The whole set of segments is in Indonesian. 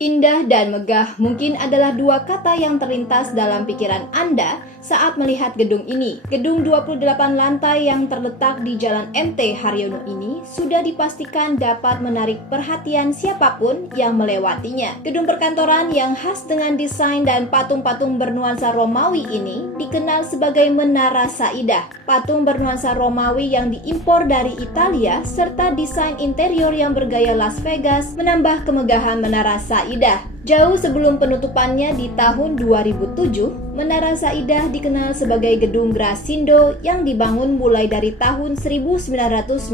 Indah dan megah mungkin adalah dua kata yang terlintas dalam pikiran Anda saat melihat gedung ini. Gedung 28 lantai yang terletak di Jalan MT Haryono ini sudah dipastikan dapat menarik perhatian siapapun yang melewatinya. Gedung perkantoran yang khas dengan desain dan patung-patung bernuansa Romawi ini dikenal sebagai Menara Saidah. Patung bernuansa Romawi yang diimpor dari Italia serta desain interior yang bergaya Las Vegas menambah kemegahan Menara Saidah. Jauh sebelum penutupannya di tahun 2007, Menara Saidah dikenal sebagai Gedung Grasindo yang dibangun mulai dari tahun 1995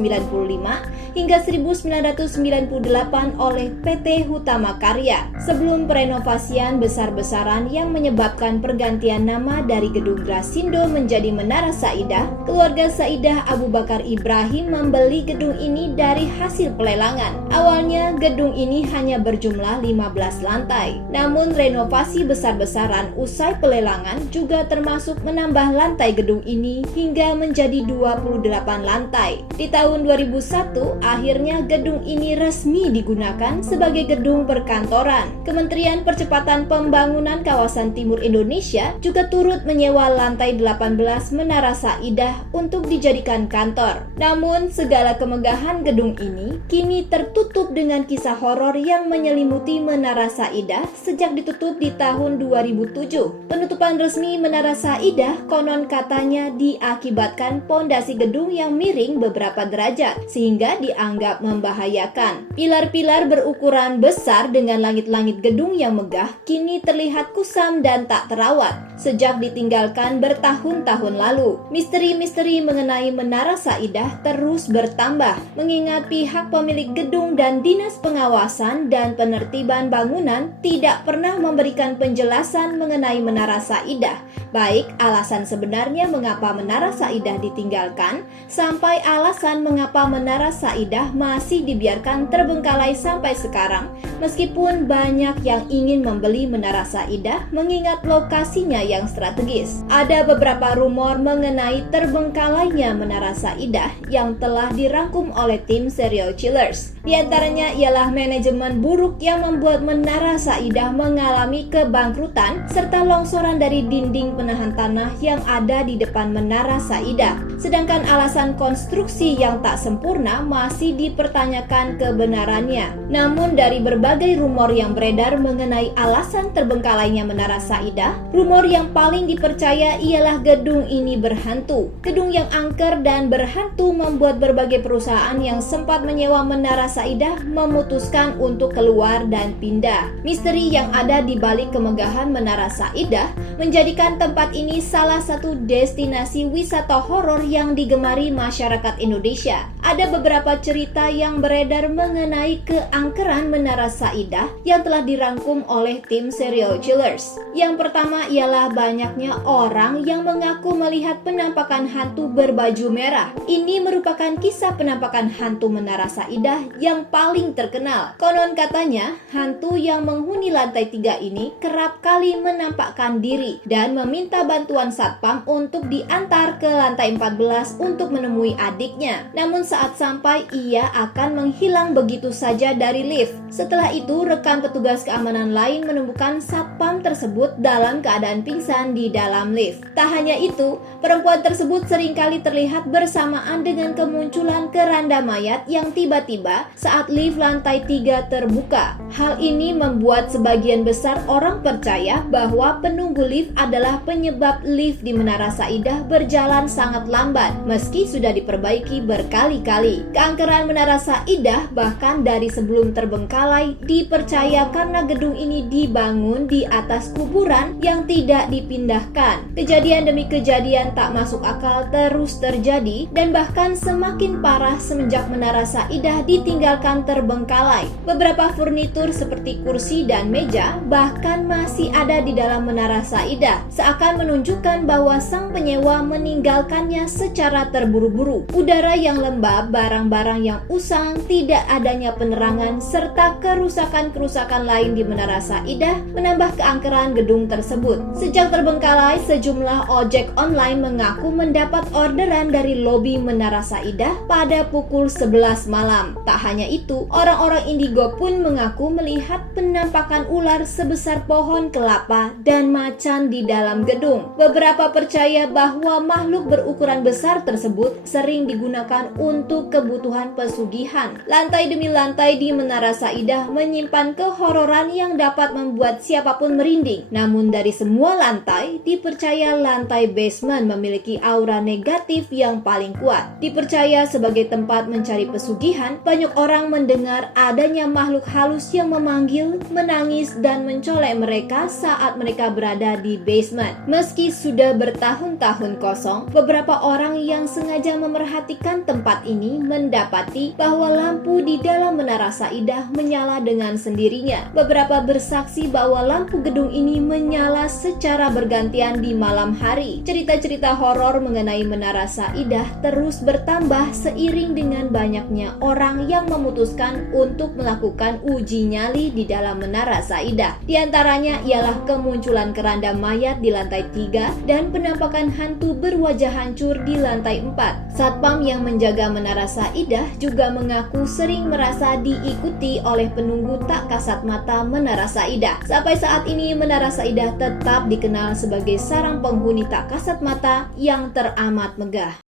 hingga 1998 oleh PT Hutama Karya. Sebelum perenovasian besar-besaran yang menyebabkan pergantian nama dari Gedung Grasindo menjadi Menara Saidah, keluarga Saidah Abu Bakar Ibrahim membeli gedung ini dari hasil pelelangan. Awalnya gedung ini hanya berjumlah 15 lantai. Namun renovasi besar-besaran usai pelelangan juga termasuk menambah lantai gedung ini hingga menjadi 28 lantai. Di tahun 2001, akhirnya gedung ini resmi digunakan sebagai gedung perkantoran. Kementerian Percepatan Pembangunan Kawasan Timur Indonesia juga turut menyewa lantai 18 Menara Saidah untuk dijadikan kantor. Namun, segala kemegahan gedung ini kini tertutup dengan kisah horor yang menyelimuti Menara Saidah sejak ditutup di tahun 2007. Penutupan resmi Menara Saidah konon katanya diakibatkan pondasi gedung yang miring beberapa derajat sehingga dianggap membahayakan. Pilar-pilar berukuran besar dengan langit-langit gedung yang megah kini terlihat kusam dan tak terawat sejak ditinggalkan bertahun-tahun lalu. Misteri-misteri mengenai Menara Saidah terus bertambah mengingat pihak pemilik gedung dan Dinas Pengawasan dan Penertiban Bangunan tidak pernah memberikan penjelasan mengenai Menara Saidah, baik alasan sebenarnya mengapa Menara Saidah ditinggalkan, sampai alasan mengapa Menara Saidah masih dibiarkan terbengkalai sampai sekarang, meskipun banyak yang ingin membeli Menara Saidah mengingat lokasinya yang strategis. Ada beberapa rumor mengenai terbengkalainya Menara Saidah yang telah dirangkum oleh tim serial killers. Di antaranya ialah manajemen buruk yang membuat Menara Saidah mengalami kebangkrutan serta longsoran dari dinding penahan tanah yang ada di depan Menara Saidah. Sedangkan alasan konstruksi yang tak sempurna masih dipertanyakan kebenarannya. Namun dari berbagai rumor yang beredar mengenai alasan terbengkalainya Menara Saidah, rumor yang paling dipercaya ialah gedung ini berhantu. Gedung yang angker dan berhantu membuat berbagai perusahaan yang sempat menyewa Menara Saidah memutuskan untuk keluar dan pindah. Misteri yang ada di balik kemegahan Menara Saidah menjadikan tempat ini salah satu destinasi wisata horor yang digemari masyarakat Indonesia. Ada beberapa cerita yang beredar mengenai keangkeran Menara Saidah yang telah dirangkum oleh tim serial killers. Yang pertama ialah banyaknya orang yang mengaku melihat penampakan hantu berbaju merah. Ini merupakan kisah penampakan hantu Menara Saidah yang paling terkenal. Konon katanya, hantu yang menghuni lantai 3 ini kerap kali menampakkan diri dan meminta bantuan satpam untuk diantar ke lantai 14 untuk menemui adiknya. Namun saat sampai, ia akan menghilang begitu saja dari lift. Setelah itu, rekan petugas keamanan lain menemukan satpam tersebut dalam keadaan pingsan di dalam lift. Tak hanya itu, perempuan tersebut seringkali terlihat bersamaan dengan kemunculan keranda mayat yang tiba-tiba saat lift lantai 3 terbuka. Hal ini membuat sebagian besar orang percaya bahwa penunggu lift adalah penyebab lift di Menara Saidah berjalan sangat lambat meski sudah diperbaiki berkali-kali. Keangkeran Menara Saidah bahkan dari sebelum terbengkalai dipercaya karena gedung ini dibangun di atas kuburan yang tidak dipindahkan. Kejadian demi kejadian tak masuk akal terus terjadi dan bahkan semakin parah semenjak Menara Saidah ditinggalkan terbengkalai. Beberapa furnitur seperti kursi dan meja bahkan masih ada di dalam Menara Saidah, seakan menunjukkan bahwa sang penyewa meninggalkannya secara terburu-buru. Udara yang lembab Ditambah barang-barang yang usang, tidak adanya penerangan, serta kerusakan-kerusakan lain di Menara Saidah menambah keangkeran gedung tersebut. Sejak terbengkalai, sejumlah ojek online mengaku mendapat orderan dari lobi Menara Saidah pada pukul 11 malam. Tak hanya itu, orang-orang Indigo pun mengaku melihat penampakan ular sebesar pohon kelapa dan macan di dalam gedung. Beberapa percaya bahwa makhluk berukuran besar tersebut sering digunakan untuk kebutuhan pesugihan. Lantai demi lantai di Menara Saidah menyimpan kehororan yang dapat membuat siapapun merinding. Namun dari semua lantai, dipercaya lantai basement memiliki aura negatif yang paling kuat. Dipercaya sebagai tempat mencari pesugihan, banyak orang mendengar adanya makhluk halus yang memanggil, menangis, dan mencolek mereka saat mereka berada di basement. Meski sudah bertahun-tahun kosong, beberapa orang yang sengaja memerhatikan tempat ini mendapati bahwa lampu di dalam Menara Saidah menyala dengan sendirinya. Beberapa bersaksi bahwa lampu gedung ini menyala secara bergantian di malam hari. Cerita-cerita horor mengenai Menara Saidah terus bertambah seiring dengan banyaknya orang yang memutuskan untuk melakukan uji nyali di dalam Menara Saidah. Di antaranya ialah kemunculan keranda mayat di lantai 3 dan penampakan hantu berwajah hancur di lantai 4. Satpam yang menjaga Menara Saidah juga mengaku sering merasa diikuti oleh penunggu tak kasat mata Menara Saidah. Sampai saat ini Menara Saidah tetap dikenal sebagai sarang penghuni tak kasat mata yang teramat megah.